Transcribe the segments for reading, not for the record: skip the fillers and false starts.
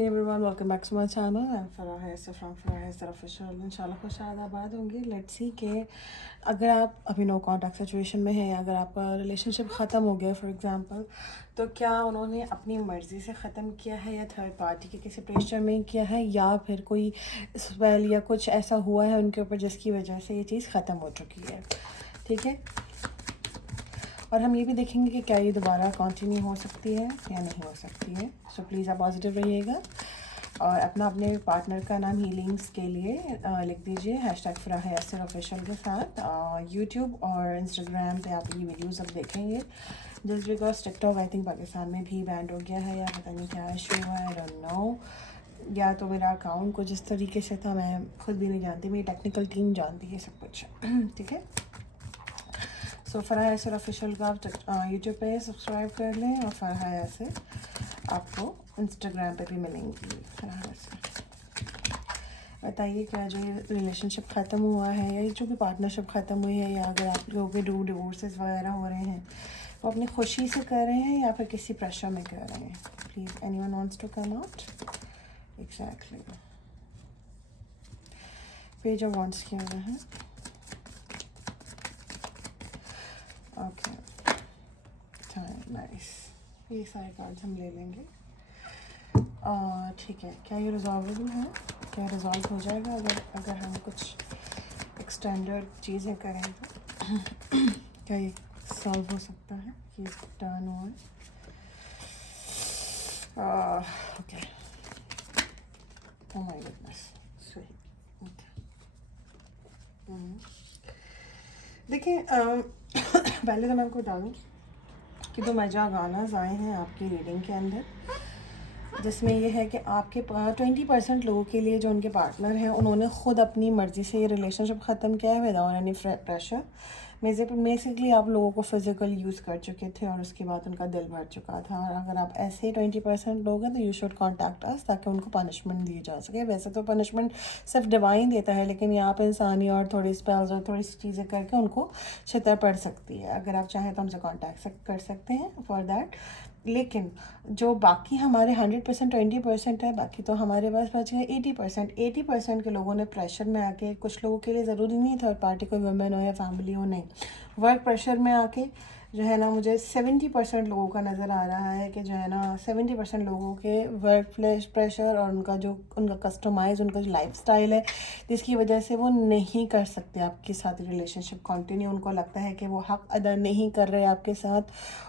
Hey everyone, welcome back to my channel. I'm Farah Haiser from Farah Haiser Official. इंशाल्लाह खुशहाल आबाद होंगे. Let's see कि अगर आप अभी नो कॉन्टैक्ट सिचुएशन में हैं या अगर आपका रिलेशनशिप ख़त्म हो गया फॉर एग्जांपल, तो क्या उन्होंने अपनी मर्ज़ी से ख़त्म किया है या थर्ड पार्टी के किसी प्रेशर में किया है या फिर कोई स्पेल या कुछ ऐसा हुआ है उनके ऊपर जिसकी वजह से ये चीज़ ख़त्म हो चुकी है. ठीक है, और हम ये भी देखेंगे कि क्या ये दोबारा कंटिन्यू हो सकती है या नहीं हो सकती है. सो प्लीज़ आप पॉजिटिव रहिएगा और अपने पार्टनर का नाम हीलिंग्स के लिए लिख दीजिए #फराह यासिर ऑफिशियल के साथ. यूट्यूब और इंस्टाग्राम पे आप ये वीडियोस अब देखेंगे just because TikTok I think Pakistan में भी बैंड हो गया है या पता नहीं क्या इशू है, आई डोंट नो. या तो मेरा अकाउंट कुछ इस तरीके से था, मैं खुद भी नहीं जानती, मेरी टेक्निकल टीम जानती है सब कुछ. ठीक है, सो फराह यासिर ऑफिशियल को आप यूट्यूब पे सब्सक्राइब कर लें और फराह यासिर आपको इंस्टाग्राम पे भी मिलेंगी. फराह यासिर, बताइए क्या जो ये रिलेशनशिप ख़त्म हुआ है या जो भी पार्टनरशिप ख़त्म हुई है या अगर आप लोगों के डिवोर्सेस वगैरह हो रहे हैं वो अपनी खुशी से कर रहे हैं या फिर किसी प्रेशर में कर रहे हैं. Please anyone wants to come out. Exactly, page of wants किया हुआ है. ओके, नाइस, ये सारे कार्ड्स हम ले लेंगे. ठीक है, क्या ये रिजॉल्वेबल है? क्या रिजॉल्व हो जाएगा अगर हम कुछ एक्सटेंडेड चीज़ें करें तो? क्या ये सॉल्व हो सकता है? ये टर्न हुआ है. ओके, ओह माय गुडनेस, सही. देखिए, पहले तो मैं आपको बता दूँ कि दो मजा गानाज आए हैं आपकी रीडिंग के अंदर, जिसमें ये है कि आपके 20% लोगों के लिए जो उनके पार्टनर हैं उन्होंने ख़ुद अपनी मर्ज़ी से ये रिलेशनशिप ख़त्म किया है विदाउट एनी प्रेशर. बेसिकली आप लोगों को फिज़िकल यूज़ कर चुके थे और उसके बाद उनका दिल भर चुका था. और अगर आप ऐसे 20% लोग हैं तो यू शुड कॉन्टैक्ट अस ताकि उनको पनिशमेंट दी जा सके. वैसे तो पनिशमेंट सिर्फ डिवाइन देता है, लेकिन यहाँ पर इंसानी और थोड़ी स्पेल्स और थोड़ी सी चीज़ें करके उनको छितर पड़ सकती है. अगर आप चाहें तो हमसे कॉन्टैक्ट कर सकते हैं फॉर दैट. लेकिन जो बाकी हमारे 100% 20% है, बाकी तो हमारे पास बच गए 80%. 80% के लोगों ने प्रेशर में आके, कुछ लोगों के लिए ज़रूरी नहीं थर्ड पार्टी कोई वुमेन हो या फैमिली हो, नहीं, वर्क प्रेशर में आके जो है ना, मुझे 70% लोगों का नज़र आ रहा है कि जो है ना 70% लोगों के वर्क प्रेशर और उनका कस्टमाइज उनका जो लाइफ स्टाइल है जिसकी वजह से वो नहीं कर सकते आपके साथ रिलेशनशिप कंटिन्यू. उनको लगता है कि वो हक अदा नहीं कर रहे आपके साथ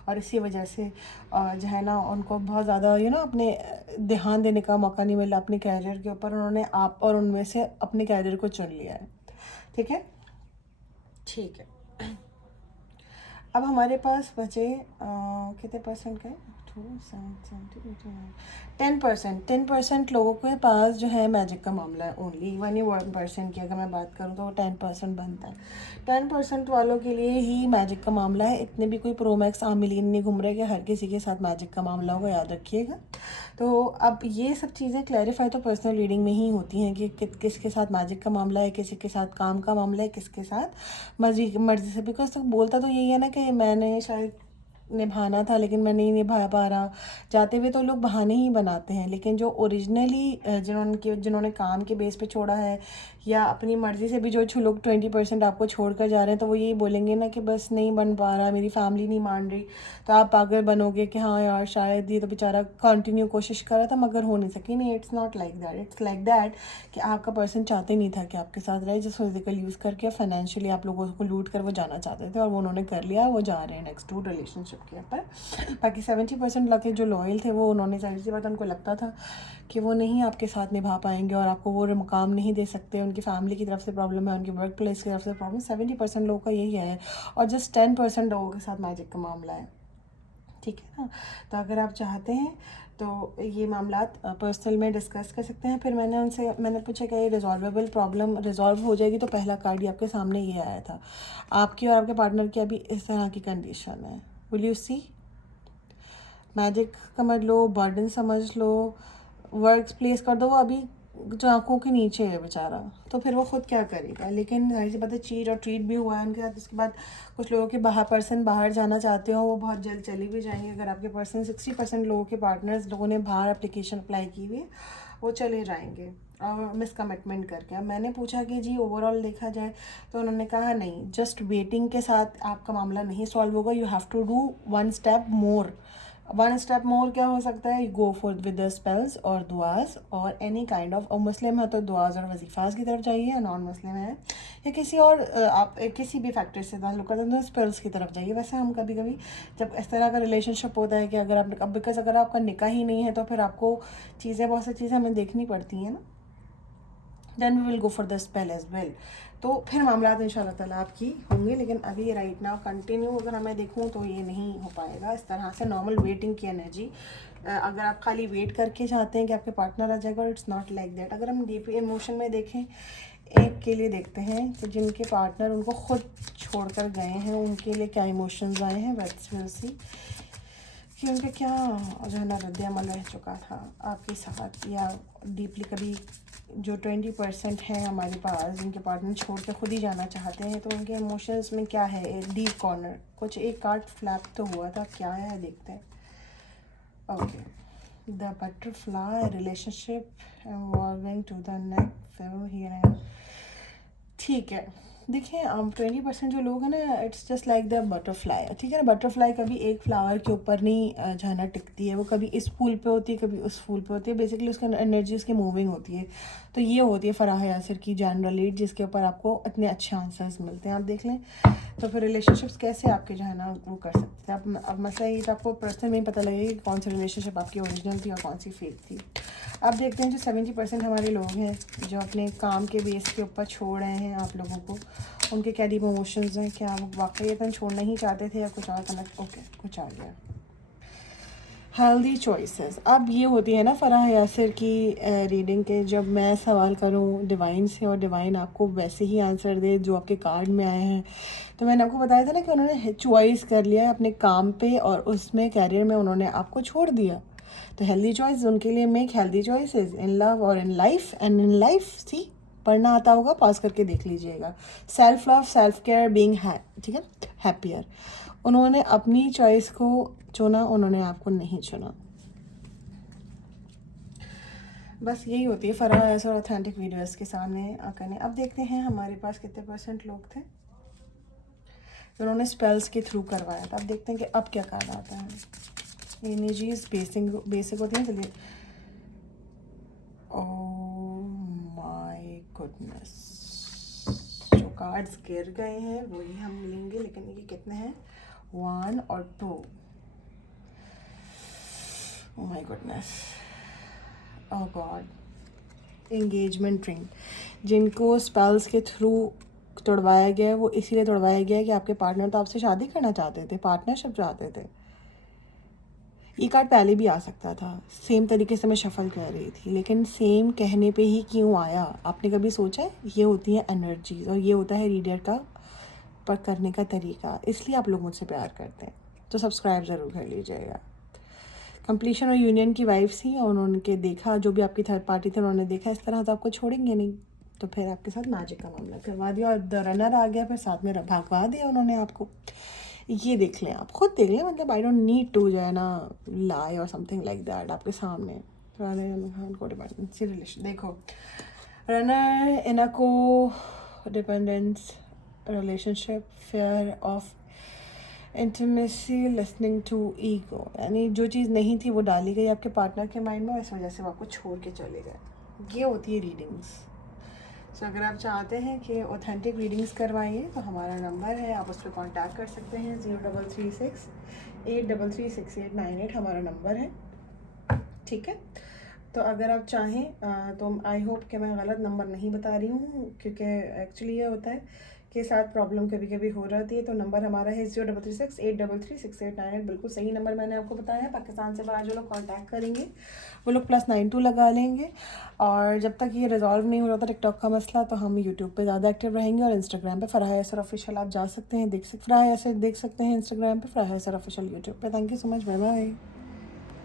और इसी वजह से जो है ना उनको बहुत ज़्यादा अपने ध्यान देने का मौका नहीं मिला अपने कैरियर के ऊपर. उन्होंने आप और उनमें से अपने कैरियर को चुन लिया है. ठीक है, ठीक है. अब हमारे पास बचे कितने परसेंट के? 10% लोगों के पास जो है मैजिक का मामला है. ओनली 1% की अगर मैं बात करूँ तो वो 10% बनता है. 10% वालों के लिए ही मैजिक का मामला है. इतने भी कोई प्रोमैक्स आमिलीन नहीं घूम रहे कि हर किसी के साथ मैजिक का मामला होगा, याद रखिएगा. तो अब ये सब चीज़ें क्लैरिफाई तो पर्सनल रीडिंग में ही होती हैं कि किसके साथ मैजिक का मामला है, किसी के साथ काम का मामला है, किसके साथ मर्जी से. बिकॉज तो बोलता तो यही है ना कि मैंने शायद निभाना था लेकिन मैं नहीं निभा पा रहा. जाते हुए तो लोग बहाने ही बनाते हैं, लेकिन जो ओरिजिनली जिन्होंने काम के बेस पे छोड़ा है या अपनी मर्ज़ी से भी जो लोग 20% आपको छोड़ कर जा रहे हैं, तो वो यही बोलेंगे ना कि बस नहीं बन पा रहा, मेरी फैमिली नहीं मान रही. तो आप पागल बनोगे कि हाँ यार शायद ये तो बेचारा कंटिन्यू कोशिश कर रहा था मगर हो नहीं सकी. नहीं, it's not like that. It's like that कि आपका पर्सन चाहते नहीं था कि आपके साथ रहे. जस्ट फिजिकल यूज़ करके फाइनेंशियली आप लोगों को लूट कर वो जाना चाहते थे और वो उन्होंने कर लिया. वो जा रहे हैं नेक्स्ट टू रिलेशनशिप के ऊपर. बाकी 70% लगे जो लॉयल थे वो उन्होंने जाहिर सी बात उनको लगता था कि वो नहीं आपके साथ निभा पाएंगे और आपको वो मुकाम नहीं दे सकते. उनकी फैमिली की तरफ से प्रॉब्लम है, उनकी वर्क प्लेस की तरफ से प्रॉब्लम. 70% लोगों का यही है और जस्ट 10% लोगों के साथ मैजिक का मामला है. ठीक है ना. तो अगर आप चाहते हैं तो ये मामलात पर्सनल में डिस्कस कर सकते हैं. फिर मैंने पूछा कि ये रिजॉल्वेबल प्रॉब्लम रिजॉल्व हो जाएगी, तो पहला कार्ड ही आपके सामने ये आया था. आपकी और आपके पार्टनर की अभी इस तरह की कंडीशन है. Will you see? मैजिक समझ लो, बर्डन समझ लो, वर्क प्लेस कर दो. वो अभी जो आंखों के नीचे है बेचारा, तो फिर वो खुद क्या करेगा। लेकिन जाहिर सी बात है चीट और ट्रीट भी हुआ है उनके साथ। उसके बाद कुछ लोगों के पर्सन बाहर जाना चाहते हो वो बहुत जल्द चले भी जाएंगे। अगर आपके पर्सन 60% लोगों के पार्टनर्स लोगों ने बाहर एप्लीकेशन अप्लाई की हुई है वो चले जाएंगे और मिस कमिटमेंट करके। अब मैंने पूछा कि जी ओवरऑल देखा जाए तो उन्होंने कहा नहीं, जस्ट वेटिंग के साथ आपका मामला नहीं सॉल्व होगा, you have to do one step more. One step more क्या हो सकता है, go for with the spells और दुआस और एनी काइंड ऑफ, और मुस्लिम है तो दुआस और वजीफ़ास की तरफ जाइए, नॉन मुस्लिम है या किसी और आप किसी भी फैक्टर से ताल्लुक़ है तो स्पेल्स की तरफ जाइए। वैसे हम कभी कभी जब इस तरह का रिलेशनशिप होता है कि अगर आप अब बिकॉज अगर आपका निकाह ही नहीं है तो फिर आपको बहुत सी चीज़ें हमें देखनी पड़ती हैं ना, then we will go for the spell as well. तो फिर मामला इंशाल्लाह ताला आपकी होंगे। लेकिन अभी राइट नाउ कंटिन्यू अगर मैं देखूँ तो ये नहीं हो पाएगा इस तरह से नॉर्मल वेटिंग की एनर्जी। अगर आप खाली वेट करके चाहते हैं कि आपके पार्टनर आ जाएगा, इट्स नॉट लाइक दैट। अगर हम डीप इमोशन में देखें, एक के लिए देखते हैं कि जिनके पार्टनर उनको खुद छोड़कर गए हैं उनके लिए क्या इमोशंस आए हैं, लेट्स विल सी कि उनके क्या जो है ना रद्द अमल रह चुका था आपके साथ। या डीपली कभी जो 20% है हमारे पास जिनके पार्टनर छोड़ के खुद ही जाना चाहते हैं, तो उनके इमोशंस में क्या है। डीप कॉर्नर कुछ एक कार्ड फ्लैप तो हुआ था, क्या है देखते हैं। Okay, the butterfly relationship involving to the neck. ठीक है, देखिए 20% जो लोग हैं ना, it's just like the butterfly. ठीक है ना, बटरफ्लाई कभी एक फ्लावर के ऊपर नहीं जाना टिकती है, वो कभी इस फूल पे होती है कभी उस फूल पे होती है। बेसिकली उसका एनर्जी उसकी मूविंग होती है। तो ये होती है फराह यासिर की जनरल लीड, जिसके ऊपर आपको इतने अच्छे आंसर्स मिलते हैं। आप देख लें तो फिर रिलेशनशिप्स कैसे आपके जो है ना वो कर सकते हैं। अब मसला ये तो आपको पर्सनल में ही पता लगेगा कि कौन सी रिलेशनशिप आपकी ओरिजिनल थी और कौन सी फेक थी। अब देखते हैं जो 70% हमारे लोग हैं जो अपने काम के बेस के ऊपर छोड़ रहे हैं आप लोगों को, उनके क्या डीप इमोशंस हैं, क्या वो वाकईतन छोड़ना ही चाहते थे या कुछ और कनेक्ट। ओके, कुछ आ गया। Healthy choices. अब ये होती है ना फराह यासिर की रीडिंग के, जब मैं सवाल करूं डिवाइन से और डिवाइन आपको वैसे ही आंसर दे जो आपके कार्ड में आए हैं। तो मैंने आपको बताया था ना कि उन्होंने चॉइस कर लिया है अपने काम पे और उसमें कैरियर में उन्होंने आपको छोड़ दिया। तो हेल्दी चॉइस उनके लिए, make healthy choices in love और in life. And in life सी पढ़ना आता होगा, पॉज करके देख लीजिएगा। Self love, self care, being ठीक है, हैप्पियर। उन्होंने अपनी चॉइस को चुना, उन्होंने आपको नहीं चुना। बस यही होती है फराह ऐसे और ऑथेंटिक वीडियोस के सामने आकर। अब देखते हैं हमारे पास कितने % लोग थे उन्होंने स्पेल्स के थ्रू करवाया था। अब देखते हैं कि अब क्या कार्ड आता है। एनर्जीज बेसिक होती हैं। चलिए, ओह माय गुडनेस, जो कार्ड्स गिर गए हैं वही हम लेंगे। लेकिन ये कितने हैं, 1 और 2। Oh my goodness, oh God. Engagement ring, जिनको स्पेल्स के थ्रू तोड़वाया गया है वो इसीलिए तोड़वाया गया है कि आपके पार्टनर तो आपसे शादी करना चाहते थे, पार्टनरशिप चाहते थे। ये कार्ड पहले भी आ सकता था, सेम तरीके से मैं शफल कर रही थी, लेकिन सेम कहने पे ही क्यों आया, आपने कभी सोचा है? ये होती है एनर्जीज और ये होता है रीडर का पर करने का तरीका। इसलिए आप लोग मुझसे प्यार करते हैं, तो सब्सक्राइब ज़रूर कर लीजिएगा। कंप्लीशन और यूनियन की वाइफ्स थी और उन्होंने देखा, जो भी आपकी थर्ड पार्टी थे उन्होंने देखा इस तरह तो आपको छोड़ेंगे नहीं, तो फिर आपके साथ मैजिक का मामला करवा दिया और द रनर आ गया, फिर साथ में भागवा दिया उन्होंने आपको। ये देख लें, आप खुद देख लें, मतलब आई डोंट नीड टू जो है ना लाई और समथिंग लाइक दैट आपके सामने। रिलेशन देखो, runner in a codependence relationship, fear of intimacy, listening to ego, यानी जो चीज़ नहीं थी वो डाली गई आपके पार्टनर के माइंड में, इस वजह से वो आपको छोड़ के चले गए। ये होती है रीडिंग्स। सो अगर आप चाहते हैं कि ऑथेंटिक रीडिंग्स करवाइए तो हमारा नंबर है, आप उस पर कॉन्टैक्ट कर सकते हैं। 0336 8336898 हमारा नंबर है। ठीक है, तो अगर आप चाहें तो आई होप कि मैं गलत नंबर नहीं बता रही हूँ, क्योंकि एक्चुअली ये होता है के साथ प्रॉब्लम कभी कभी हो जाती है। तो नंबर हमारा है 0336 8336898, बिल्कुल सही नंबर मैंने आपको बताया है। पाकिस्तान से बाहर जो लोग कांटेक्ट करेंगे वो लोग +92 लगा लेंगे। और जब तक ये रिजॉल्व नहीं हो रहा था टिकटॉक का मसला, तो हम यूट्यूब पे ज़्यादा एक्टिव रहेंगे और इंस्टाग्राम पे फराह यासिर ऑफिशियल आप जा सकते हैं, फराह यासिर देख सकते हैं इंस्टाग्राम पे, फराह यासिर ऑफिशियल यूट्यूब पे। Thank you so much, bye bye.